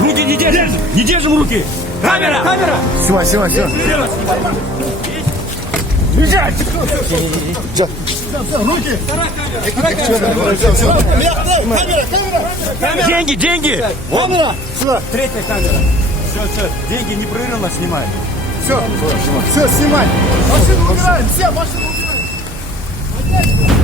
Руки не держим! Не держим руки! Камера! Камера! Снимай, все. Бежать! Руки! Деньги! Камера! Сюда! Третья камера. Все. Деньги непрерывно снимай. Все, снимай! Машину убираем! Все, машину убираем!